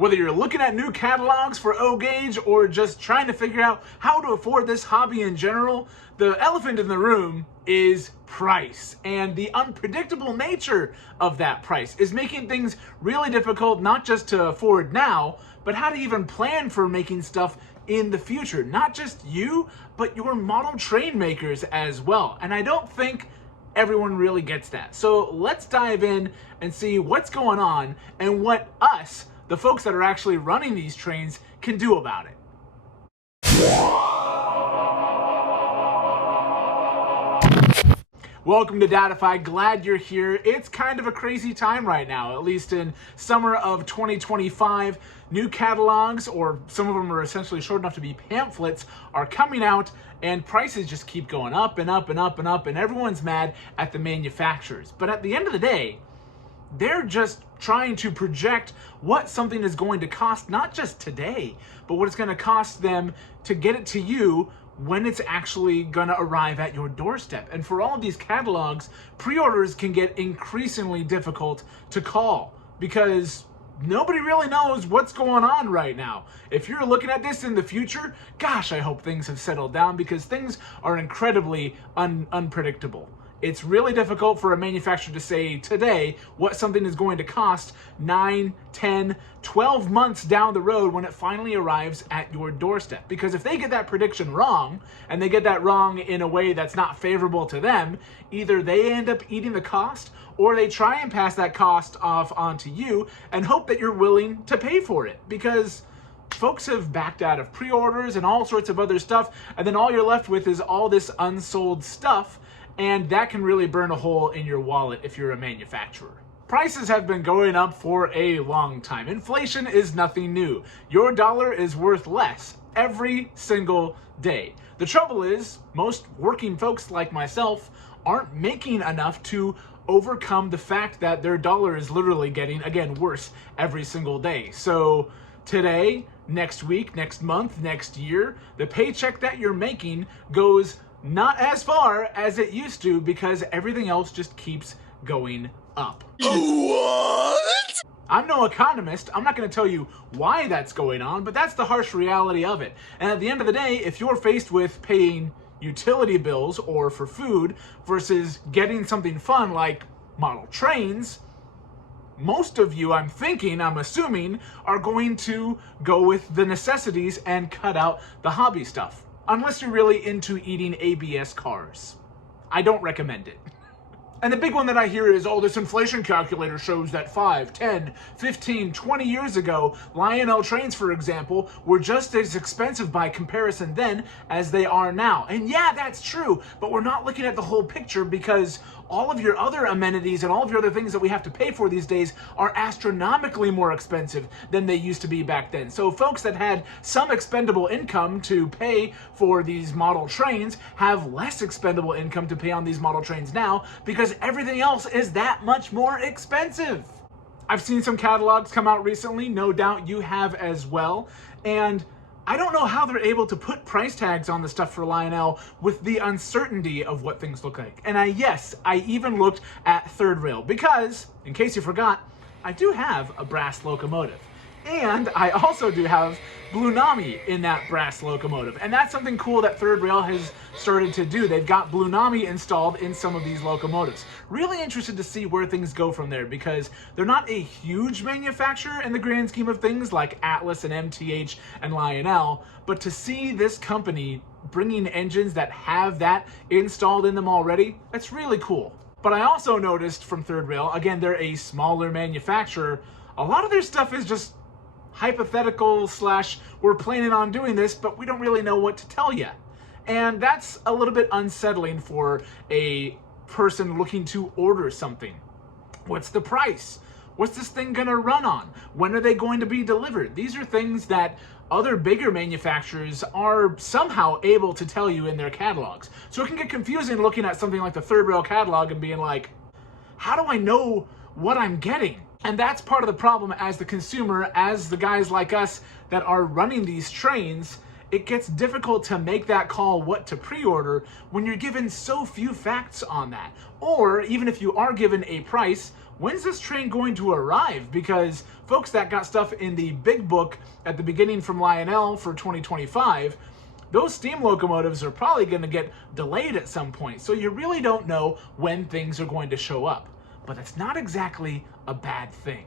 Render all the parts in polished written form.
Whether you're looking at new catalogs for O-Gauge or just trying to figure out how to afford this hobby in general, the elephant in the room is price. And the unpredictable nature of that price is making things really difficult, not just to afford now, but how to even plan for making stuff in the future. Not just you, but your model train makers as well. And I don't think everyone really gets that. So let's dive in and see what's going on and what us, the folks that are actually running these trains, can do about it. Welcome to Datify, glad you're here. It's kind of a crazy time right now, at least in summer of 2025. New catalogs, or some of them are essentially short enough to be pamphlets, are coming out, and prices just keep going up and up and up and up, and everyone's mad at the manufacturers. But at the end of the day, they're just trying to project what something is going to cost, not just today, but what it's going to cost them to get it to you when it's actually going to arrive at your doorstep. And for all of these catalogs, pre-orders can get increasingly difficult to call because nobody really knows what's going on right now. If you're looking at this in the future, gosh, I hope things have settled down because things are incredibly unpredictable. It's really difficult for a manufacturer to say today what something is going to cost 9, 10, 12 months down the road when it finally arrives at your doorstep. Because if they get that prediction wrong, and they get that wrong in a way that's not favorable to them, either they end up eating the cost, or they try and pass that cost off onto you and hope that you're willing to pay for it. Because folks have backed out of pre-orders and all sorts of other stuff, and then all you're left with is all this unsold stuff. And that can really burn a hole in your wallet if you're a manufacturer. Prices have been going up for a long time. Inflation is nothing new. Your dollar is worth less every single day. The trouble is, most working folks like myself aren't making enough to overcome the fact that their dollar is literally getting, again, worse every single day. So today, next week, next month, next year, the paycheck that you're making goes not as far as it used to because everything else just keeps going up. What? I'm no economist. I'm not going to tell you why that's going on, but that's the harsh reality of it. And at the end of the day, if you're faced with paying utility bills or for food versus getting something fun like model trains, most of you, I'm assuming, are going to go with the necessities and cut out the hobby stuff. Unless you're really into eating ABS cars. I don't recommend it. And the big one that I hear is, oh, this inflation calculator shows that 5, 10, 15, 20 years ago, Lionel trains, for example, were just as expensive by comparison then as they are now. And yeah, that's true, but we're not looking at the whole picture because all of your other amenities and all of your other things that we have to pay for these days are astronomically more expensive than they used to be back then. So folks that had some expendable income to pay for these model trains have less expendable income to pay on these model trains now because everything else is that much more expensive. I've seen some catalogs come out recently, no doubt you have as well, and I don't know how they're able to put price tags on the stuff for Lionel with the uncertainty of what things look like. And I even looked at third rail because, in case you forgot, I do have a brass locomotive. And I also do have Blue Nami in that brass locomotive. And that's something cool that third rail has started to do. They've got Blue Nami installed in some of these locomotives. Really interested to see where things go from there because they're not a huge manufacturer in the grand scheme of things like Atlas and MTH and Lionel, but to see this company bringing engines that have that installed in them already, that's really cool. But I also noticed from third rail, again, they're a smaller manufacturer, a lot of their stuff is just hypothetical / we're planning on doing this, but we don't really know what to tell you. And that's a little bit unsettling for a person looking to order something. What's the price? What's this thing gonna run on? When are they going to be delivered? These are things that other bigger manufacturers are somehow able to tell you in their catalogs. So it can get confusing looking at something like the third rail catalog and being like, how do I know what I'm getting? And that's part of the problem as the consumer, as the guys like us that are running these trains. It gets difficult to make that call what to pre-order when you're given so few facts on that. Or even if you are given a price, when's this train going to arrive? Because folks that got stuff in the big book at the beginning from Lionel for 2025, those steam locomotives are probably going to get delayed at some point. So you really don't know when things are going to show up. But that's not exactly a bad thing.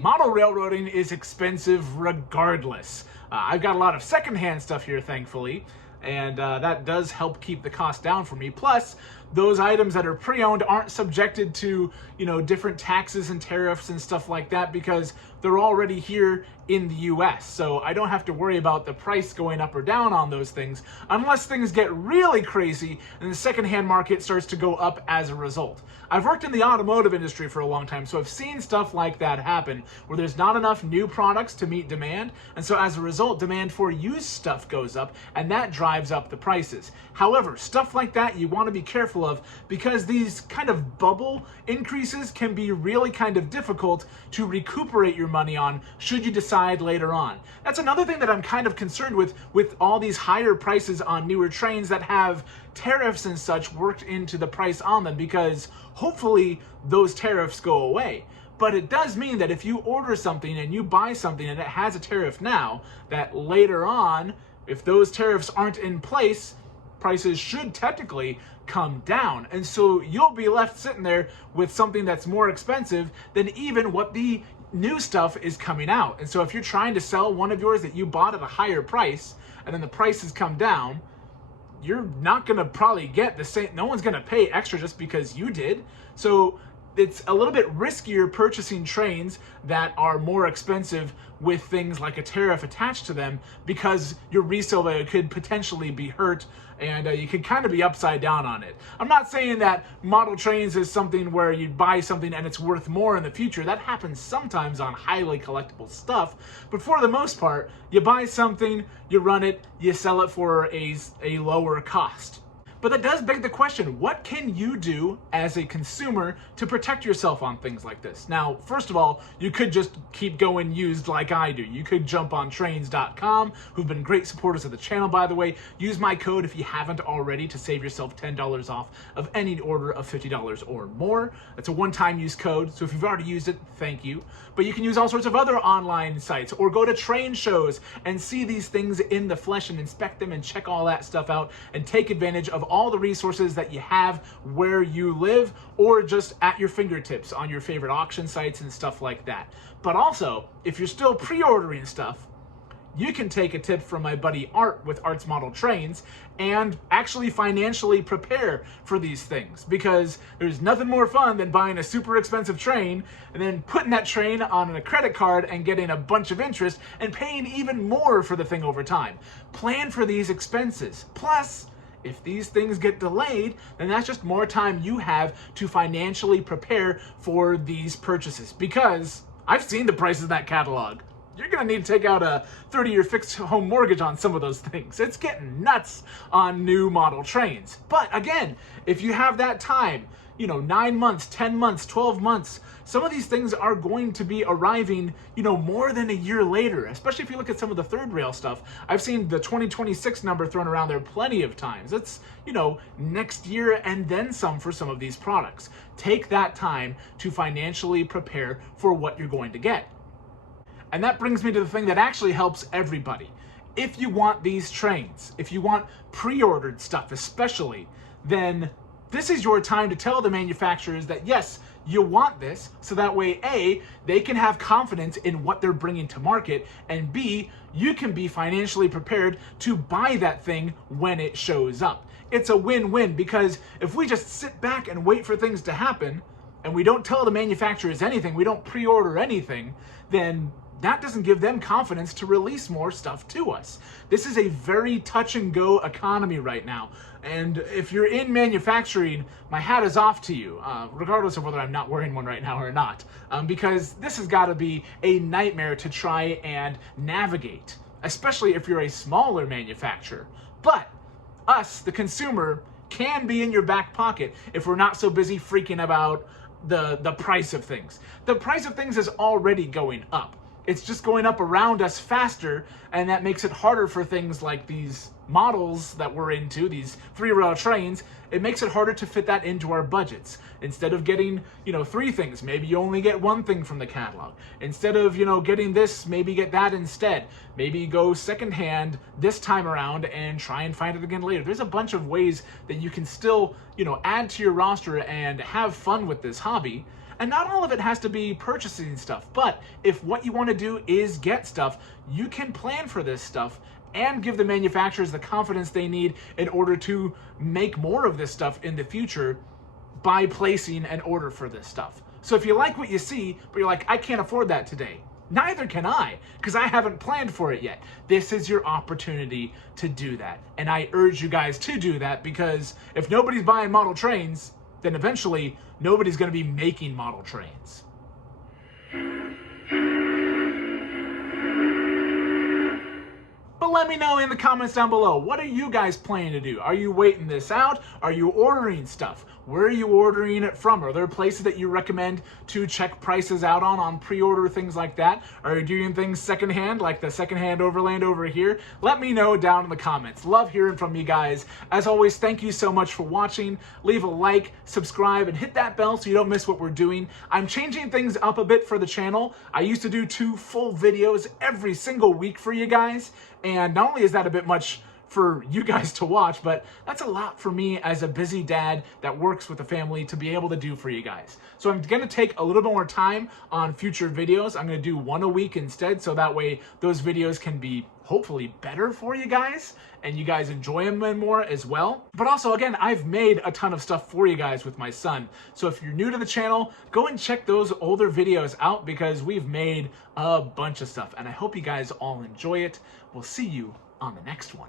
Model railroading is expensive regardless. I've got a lot of secondhand stuff here, thankfully, and that does help keep the cost down for me. Plus, those items that are pre-owned aren't subjected to, different taxes and tariffs and stuff like that because they're already here in the US. So I don't have to worry about the price going up or down on those things unless things get really crazy and the secondhand market starts to go up as a result. I've worked in the automotive industry for a long time, so I've seen stuff like that happen where there's not enough new products to meet demand, and so as a result, demand for used stuff goes up, and that drives up the prices. However, stuff like that you want to be careful of because these kind of bubble increases can be really kind of difficult to recuperate your money on should you decide later on. That's another thing that I'm kind of concerned with all these higher prices on newer trains that have tariffs and such worked into the price on them, because hopefully those tariffs go away. But it does mean that if you order something and you buy something and it has a tariff now, that later on, if those tariffs aren't in place, prices should technically come down. And so you'll be left sitting there with something that's more expensive than even what the new stuff is coming out. And so if you're trying to sell one of yours that you bought at a higher price and then the prices come down, you're not going to probably get the same. No one's going to pay extra just because you did. So it's a little bit riskier purchasing trains that are more expensive with things like a tariff attached to them, because your resale value could potentially be hurt and you could kind of be upside down on it. I'm not saying that model trains is something where you buy something and it's worth more in the future. That happens sometimes on highly collectible stuff, but for the most part, you buy something, you run it, you sell it for a lower cost. But that does beg the question, what can you do as a consumer to protect yourself on things like this? Now, first of all, you could just keep going used like I do. You could jump on trains.com, who've been great supporters of the channel, by the way. Use my code if you haven't already to save yourself $10 off of any order of $50 or more. It's a one-time use code, so if you've already used it, thank you. But you can use all sorts of other online sites or go to train shows and see these things in the flesh and inspect them and check all that stuff out and take advantage of all the resources that you have where you live or just at your fingertips on your favorite auction sites and stuff like that. But also, if you're still pre-ordering stuff, you can take a tip from my buddy Art with Art's Model Trains and actually financially prepare for these things, because there's nothing more fun than buying a super expensive train and then putting that train on a credit card and getting a bunch of interest and paying even more for the thing over time. Plan for these expenses. Plus, if these things get delayed, then that's just more time you have to financially prepare for these purchases, because I've seen the prices of that catalog. You're going to need to take out a 30-year fixed home mortgage on some of those things. It's getting nuts on new model trains. But again, if you have that time, 9 months, 10 months, 12 months, some of these things are going to be arriving, more than a year later, especially if you look at some of the third rail stuff. I've seen the 2026 number thrown around there plenty of times. It's, next year and then some for some of these products. Take that time to financially prepare for what you're going to get. And that brings me to the thing that actually helps everybody. If you want these trains, if you want pre-ordered stuff especially, then this is your time to tell the manufacturers that yes, you want this, so that way A, they can have confidence in what they're bringing to market, and B, you can be financially prepared to buy that thing when it shows up. It's a win-win, because if we just sit back and wait for things to happen, and we don't tell the manufacturers anything, we don't pre-order anything, then that doesn't give them confidence to release more stuff to us. This is a very touch and go economy right now. And if you're in manufacturing, my hat is off to you, regardless of whether I'm not wearing one right now or not, because this has got to be a nightmare to try and navigate, especially if you're a smaller manufacturer. But us, the consumer, can be in your back pocket if we're not so busy freaking about the price of things. The price of things is already going up. it's just going up around us faster, and that makes it harder for things like these models that we're into, these 3-rail trains. It makes it harder to fit that into our budgets. Instead of getting, 3 things, maybe you only get 1 thing from the catalog. Instead of, getting this, maybe get that instead. Maybe go secondhand this time around and try and find it again later. There's a bunch of ways that you can still, add to your roster and have fun with this hobby. And not all of it has to be purchasing stuff, but if what you want to do is get stuff, you can plan for this stuff and give the manufacturers the confidence they need in order to make more of this stuff in the future by placing an order for this stuff. So if you like what you see, but you're like, I can't afford that today, neither can I, because I haven't planned for it yet. This is your opportunity to do that. And I urge you guys to do that, because if nobody's buying model trains, then eventually nobody's going to be making model trains. But let me know in the comments down below, what are you guys planning to do? Are you waiting this out? Are you ordering stuff? Where are you ordering it from? Are there places that you recommend to check prices out on pre-order, things like that? Are you doing things secondhand, like the secondhand overland over here? Let me know down in the comments. Love hearing from you guys. As always, thank you so much for watching. Leave a like, subscribe, and hit that bell so you don't miss what we're doing. I'm changing things up a bit for the channel. I used to do 2 full videos every single week for you guys, and not only is that a bit much for you guys to watch, but that's a lot for me as a busy dad that works with a family to be able to do for you guys. So I'm going to take a little bit more time on future videos. I'm going to do 1 a week instead, so that way those videos can be hopefully better for you guys and you guys enjoy them more as well. But also, again, I've made a ton of stuff for you guys with my son. So if you're new to the channel, go and check those older videos out, because we've made a bunch of stuff, and I hope you guys all enjoy it. We'll see you on the next one.